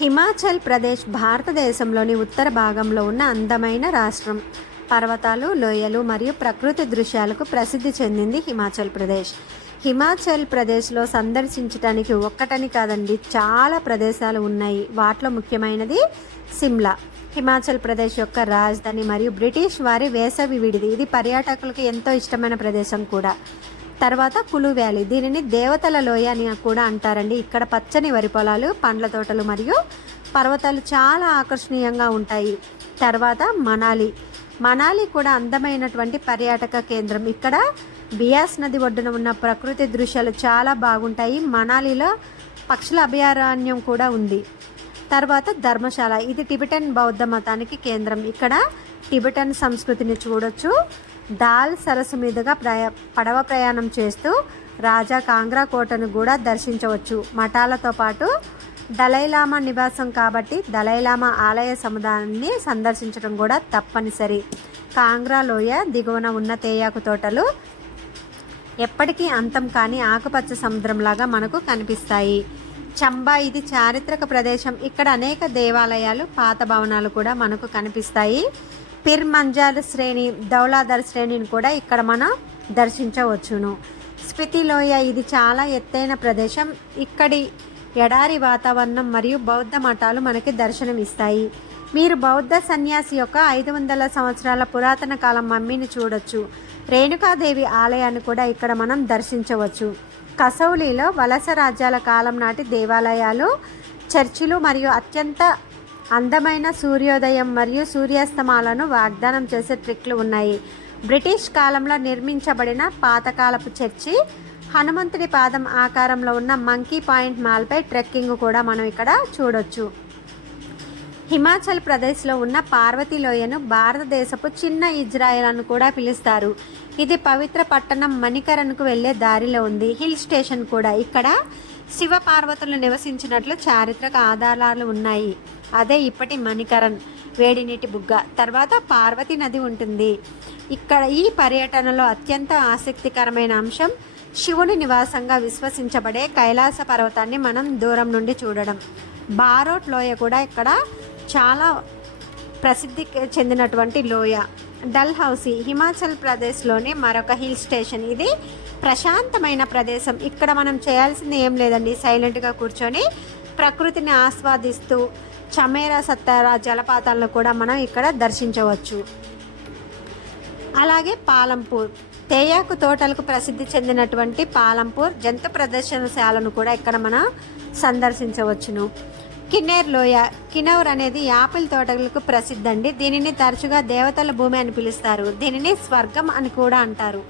హిమాచల్ ప్రదేశ్ భారతదేశంలోని ఉత్తర భాగంలో ఉన్న అందమైన రాష్ట్రం. పర్వతాలు, లోయలు మరియు ప్రకృతి దృశ్యాలకు ప్రసిద్ధి చెందింది హిమాచల్ ప్రదేశ్. హిమాచల్ ప్రదేశ్లో సందర్శించడానికి ఒక్కటని కాదండి, చాలా ప్రదేశాలు ఉన్నాయి. వాటిలో ముఖ్యమైనది సిమ్లా. హిమాచల్ ప్రదేశ్ యొక్క రాజధాని మరియు బ్రిటిష్ వారి వేసవి విడిది. ఇది పర్యాటకులకు ఎంతో ఇష్టమైన ప్రదేశం కూడా. తర్వాత కులు వ్యాలీ, దీనిని దేవతల లోయ అని కూడా అంటారండి. ఇక్కడ పచ్చని వరి పొలాలు, పండ్ల తోటలు మరియు పర్వతాలు చాలా ఆకర్షణీయంగా ఉంటాయి. తర్వాత మనాలి కూడా అందమైనటువంటి పర్యాటక కేంద్రం. ఇక్కడ బియాస్ నది ఒడ్డున ఉన్న ప్రకృతి దృశ్యాలు చాలా బాగుంటాయి. మనాలిలో పక్షుల అభయారణ్యం కూడా ఉంది. తర్వాత ధర్మశాల, ఇది టిబెటన్ బౌద్ధ మతానికి కేంద్రం. ఇక్కడ టిబెటన్ సంస్కృతిని చూడొచ్చు. దాల్ సరస్సు మీదుగా పడవ ప్రయాణం చేస్తూ రాజా కాంగ్రా కోటను కూడా దర్శించవచ్చు. మఠాలతో పాటు దలైలామా నివాసం కాబట్టి దలైలామా ఆలయ సముదాయాన్ని సందర్శించడం కూడా తప్పనిసరి. కాంగ్రా లోయ దిగువన ఉన్న తేయాకు తోటలు ఎప్పటికీ అంతం కాని ఆకుపచ్చ సముద్రంలాగా మనకు కనిపిస్తాయి. చంబా, ఇది చారిత్రక ప్రదేశం. ఇక్కడ అనేక దేవాలయాలు, పాత భవనాలు కూడా మనకు కనిపిస్తాయి. పిర్ మంజార్ శ్రేణి, ధౌలాధర్ శ్రేణిని కూడా ఇక్కడ మనం దర్శించవచ్చును. స్పితి లోయ, ఇది చాలా ఎత్తైన ప్రదేశం. ఇక్కడి ఎడారి వాతావరణం మరియు బౌద్ధ మఠాలు మనకి దర్శనమిస్తాయి. మీరు బౌద్ధ సన్యాసి యొక్క 500 సంవత్సరాల పురాతన కాలం మమ్మీని చూడొచ్చు. రేణుకాదేవి ఆలయాన్ని కూడా ఇక్కడ మనం దర్శించవచ్చు. కసౌలీలో వలస రాజ్యాల కాలం నాటి దేవాలయాలు, చర్చిలు మరియు అత్యంత అందమైన సూర్యోదయం మరియు సూర్యాస్తమాలను వాగ్దానం చేసే ట్రిక్లు ఉన్నాయి. బ్రిటిష్ కాలంలో నిర్మించబడిన పాతకాలపు చర్చి, హనుమంతుడి పాదం ఆకారంలో ఉన్న మంకీ పాయింట్ మాల్పై ట్రెక్కింగ్ కూడా మనం ఇక్కడ చూడొచ్చు. హిమాచల్ ప్రదేశ్లో ఉన్న పార్వతీ లోయను భారతదేశపు చిన్న ఇజ్రాయెల్ అని కూడా పిలుస్తారు. ఇది పవిత్ర పట్టణం మణికరణ్కు వెళ్ళే దారిలో ఉంది. హిల్ స్టేషన్ కూడా. ఇక్కడ శివ పార్వతులు నివసించినట్లు చారిత్రక ఆధారాలు ఉన్నాయి. అదే ఇప్పటి మణికరణ్, వేడి నీటి బుగ్గ. తర్వాత పార్వతీ నది ఉంటుంది. ఇక్కడ ఈ పర్యటనలో అత్యంత ఆసక్తికరమైన అంశం శివుని నివాసంగా విశ్వసించబడే కైలాస పర్వతాన్ని మనం దూరం నుండి చూడడం. బారోట్ లోయ కూడా ఇక్కడ చాలా ప్రసిద్ధి చెందినటువంటి లోయ. డల్ హౌసీ, హిమాచల్ ప్రదేశ్లోని మరొక హిల్ స్టేషన్. ఇది ప్రశాంతమైన ప్రదేశం. ఇక్కడ మనం చేయాల్సింది ఏం లేదండి, సైలెంట్గా కూర్చొని ప్రకృతిని ఆస్వాదిస్తూ చమేరా సత్తారా జలపాతాలను కూడా మనం ఇక్కడ దర్శించవచ్చు. అలాగే పాలంపూర్, తేయాకు తోటలకు ప్రసిద్ధి చెందినటువంటి పాలంపూర్ జంతు ప్రదర్శనశాలను కూడా ఇక్కడ మనం సందర్శించవచ్చును. కిన్నెర్ లోయ, కిన్నౌర్ అనేది యాపిల్ తోటలకు ప్రసిద్ధండి. దీనిని తరచుగా దేవతల భూమి అని పిలుస్తారు. దీనిని స్వర్గం అని కూడా అంటారు.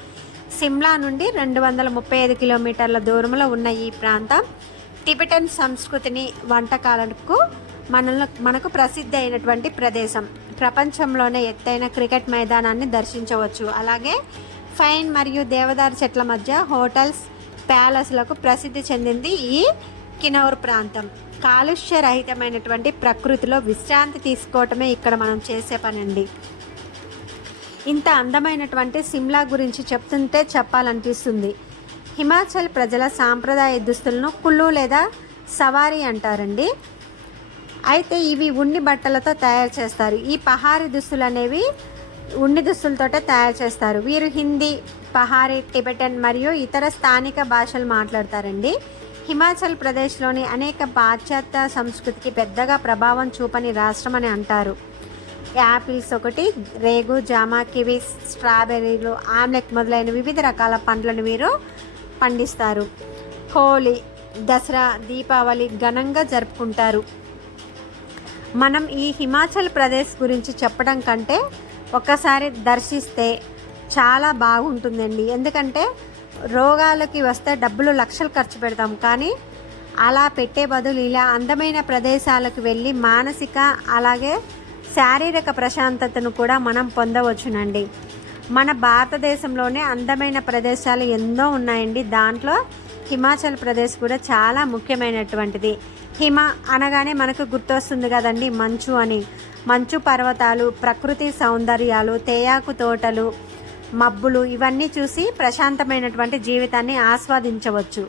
సిమ్లా నుండి 235 కిలోమీటర్ల దూరంలో ఉన్న ఈ ప్రాంతం టిబెటన్ సంస్కృతిని, వంటకాలకు మనకు ప్రసిద్ధి అయినటువంటి ప్రదేశం. ప్రపంచంలోనే ఎత్తైన క్రికెట్ మైదానాన్ని దర్శించవచ్చు. అలాగే ఫైన్ మరియు దేవదారు చెట్ల మధ్య హోటల్స్, ప్యాలెస్లకు ప్రసిద్ధి చెందింది ఈ కిన్నౌర్ ప్రాంతం. కాలుష్య రహితమైనటువంటి ప్రకృతిలో విశ్రాంతి తీసుకోవటమే ఇక్కడ మనం చేసే పనండి. ఇంత అందమైనటువంటి సిమ్లా గురించి చెప్తుంటే చెప్పాలనిపిస్తుంది. హిమాచల్ ప్రజల సాంప్రదాయ దుస్తులను కుల్లు లేదా సవారీ అంటారండి. అయితే ఇవి ఉన్ని బట్టలతో తయారు చేస్తారు. ఈ పహారీ దుస్తులు అనేవి ఉన్ని దుస్తులతోటే తయారు చేస్తారు. వీరు హిందీ, పహారీ, టిబెటన్ మరియు ఇతర స్థానిక భాషలు మాట్లాడతారండి. హిమాచల్ ప్రదేశ్లోని అనేక పాశ్చాత్య సంస్కృతికి పెద్దగా ప్రభావం చూపని రాష్ట్రం అని అంటారు. యాపిల్స్ ఒకటి, రేగు, జామ, కివీస్, స్ట్రాబెర్రీలు, ఆమ్లెట్ మొదలైన వివిధ రకాల పండ్లను వీరు పండిస్తారు. హోలీ, దసరా, దీపావళి ఘనంగా జరుపుకుంటారు. మనం ఈ హిమాచల్ ప్రదేశ్ గురించి చెప్పడం కంటే ఒకసారి దర్శిస్తే చాలా బాగుంటుందండి. ఎందుకంటే రోగాలకి వస్తే డబ్బులు లక్షలు ఖర్చు పెడతాం, కానీ అలా పెట్టే బదులు ఇలా అందమైన ప్రదేశాలకు వెళ్ళి మానసిక అలాగే శారీరక ప్రశాంతతను కూడా మనం పొందవచ్చునండి. మన భారతదేశంలోనే అందమైన ప్రదేశాలు ఎన్నో ఉన్నాయండి. దాంట్లో హిమాచల్ ప్రదేశ్ కూడా చాలా ముఖ్యమైనటువంటిది. హిమ అనగానే మనకు గుర్తొస్తుంది కదండి మంచు అని. మంచు పర్వతాలు, ప్రకృతి సౌందర్యాలు, తేయాకు తోటలు, మబ్బులు, ఇవన్నీ చూసి ప్రశాంతమైనటువంటి జీవితాన్ని ఆస్వాదించవచ్చు.